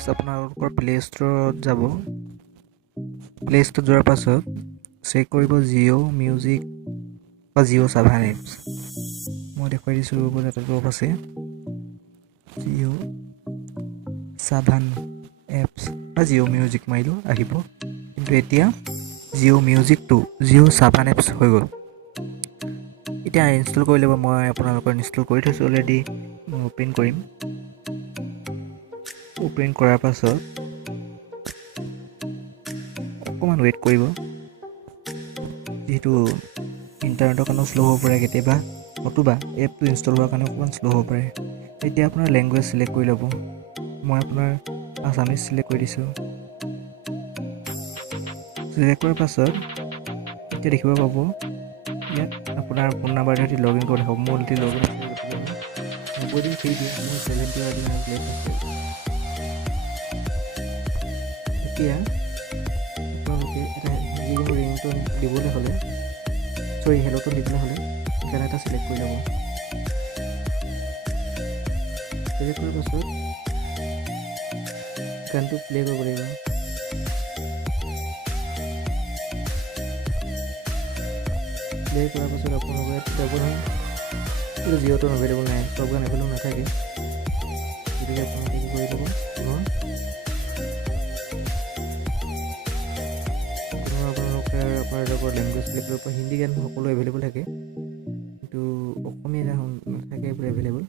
First আপোনালোকৰ play ষ্ট'ৰত যাব। Play ষ্ট'ৰত যোৱাৰ পাছত চেক কৰিব জিঅ' মিউজিক বা জিঅ' সাভান এপছ। মই দেখুৱাই দিছোঁ ৰ'ব, এটা অফ আছে জিঅ' সাভান এপছ বা জিঅ' মিউজিক মাৰিলেও আহিব, কিন্তু এতিয়া জিঅ' মিউজিকটো জিঅ' সাভান এপছ হৈ গ'ল। এতিয়া ইনষ্টল কৰি ল'ব। মই আপোনালোকৰ ইনষ্টল কৰি থৈছোঁ অলৰেডি। মই অ'পেন কৰিম। অ'পেন কৰাৰ পাছত অকণমান ৱেইট কৰিব, যিহেতু ইণ্টাৰনেটৰ কাৰণেও শ্ল' হ'ব পাৰে কেতিয়াবা, নতুবা এপটো ইনষ্টল হোৱাৰ কাৰণে অকণমান শ্ল' হ'ব পাৰে। এতিয়া আপোনাৰ লেংগুৱেজ চিলেক্ট কৰি ল'ব। মই আপোনাৰ আছামিজ চিলেক্ট কৰি দিছোঁ। চিলেক্ট কৰাৰ পাছত এতিয়া দেখিব পাব ইয়াত আপোনাৰ ফোন নাম্বাৰটো সৈতে লগ ইন কৰি দেখাব। মোৰ অলৰেডি লগ ইন আছে, গতিকে মই 90 দিন ফ্ৰী দিম। মোৰ 71 দিন প্লেন আছে। এতিয়া আপোনালোকে এটা যিকোনো ৰিংটোন দিবলৈ হ'লে, হেল্ল'টোন দিবলৈ হ'লে গান এটা চিলেক্ট কৰি ল'ব। চিলেক্ট কৰাৰ পাছত গানটো প্লে' কৰিব লাগিব। প্লে' কৰাৰ পাছত আপোনালোকে যাব নহয়, কিন্তু জিঅ'টো এভেইলেবল নাই, চব গান এভেইলেবল নাথাকে, গতিকে আপোনালোকে কি কৰি ল'ব, আপোনালোকৰ লেংগুৱেজ চিলেক্ট কৰিব। হিন্দী গান সকলো এভেইলেবল থাকে, কিন্তু অসমীয়া গান নাথাকে এভেইলেবল।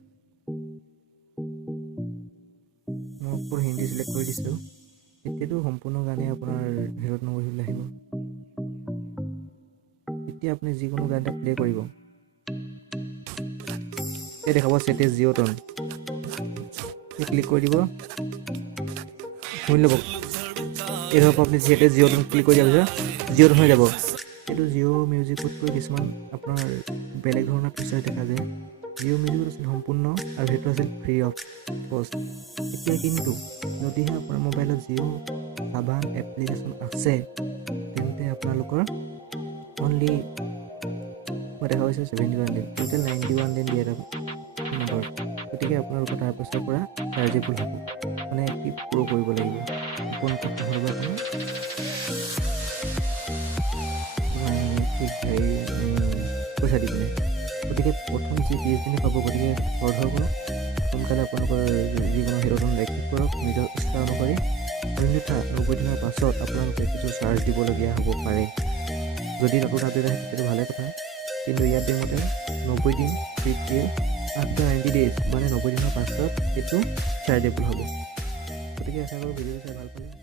মই অকল হিন্দী চিলেক্ট কৰি দিছোঁ। এতিয়াতো সম্পূৰ্ণ গানেই আপোনাৰ হেৰত নগহিবলৈ আহিব। এতিয়া আপুনি যিকোনো গান এটা প্লে' কৰিব, এতিয়া দেখাব ছেট ইজ জিঅ' টোন। ক্লিক কৰি দিব, শুনি ল'ব। এই ধৰক আপুনি যিহেতু জিঅ' টোন ক্লিক কৰি দিয়াৰ পিছত জিঅ' টোন হৈ যাব। এইটো জিঅ' মিউজিকতকৈ কিছুমান আপোনাৰ বেলেগ ধৰণৰ ফিচাৰ্ছ দেখা যায়। জিঅ' মিউজিকত আছিল সম্পূৰ্ণ, আৰু সেইটো আছিল ফ্ৰী অফ কষ্ট। এতিয়া কিন্তু যদিহে আপোনাৰ মোবাইলত জিঅ' সাভান এপ্লিকেশ্যন আছে, তেন্তে আপোনালোকৰ অনলি দেখা হৈছে 71 দিন, টোটেল 91 দিন দিয়া নম্বৰ। গতিকে আপোনালোকৰ তাৰপিছৰ পৰা চাৰ্জেবল হ'ব, মানে এক্টিভ প্ৰ' কৰিব লাগিব। ফোন ক'ত নহ'ব আপুনি পইচা দি পিনে। গতিকে প্ৰথম যি 20 দিনে পাব, গতিকে অৰ্ডাৰ কৰক সোনকালে। আপোনালোকৰ যিকোনো হেল্ল'টোন এক্টিভ কৰক নিজৰ ইচ্ছা অনুসৰি। অন্যথা 90 দিনৰ পাছত আপোনালোকে কিছু চাৰ্জ দিবলগীয়া হ'ব পাৰে। যদি নতুন আপডেট আহে সেইটো ভালে কথা, কিন্তু ইয়াত দিনমতে 90 দিন ফ্ৰী দিয়ে। আফটাৰ 90 ডেইজ মানে 90 দিনৰ পাছত সেইটো চাৰ্জেবল হ'ব। গতিকে আশা কৰোঁ ভিডিঅ'টো চাই ভাল পালে।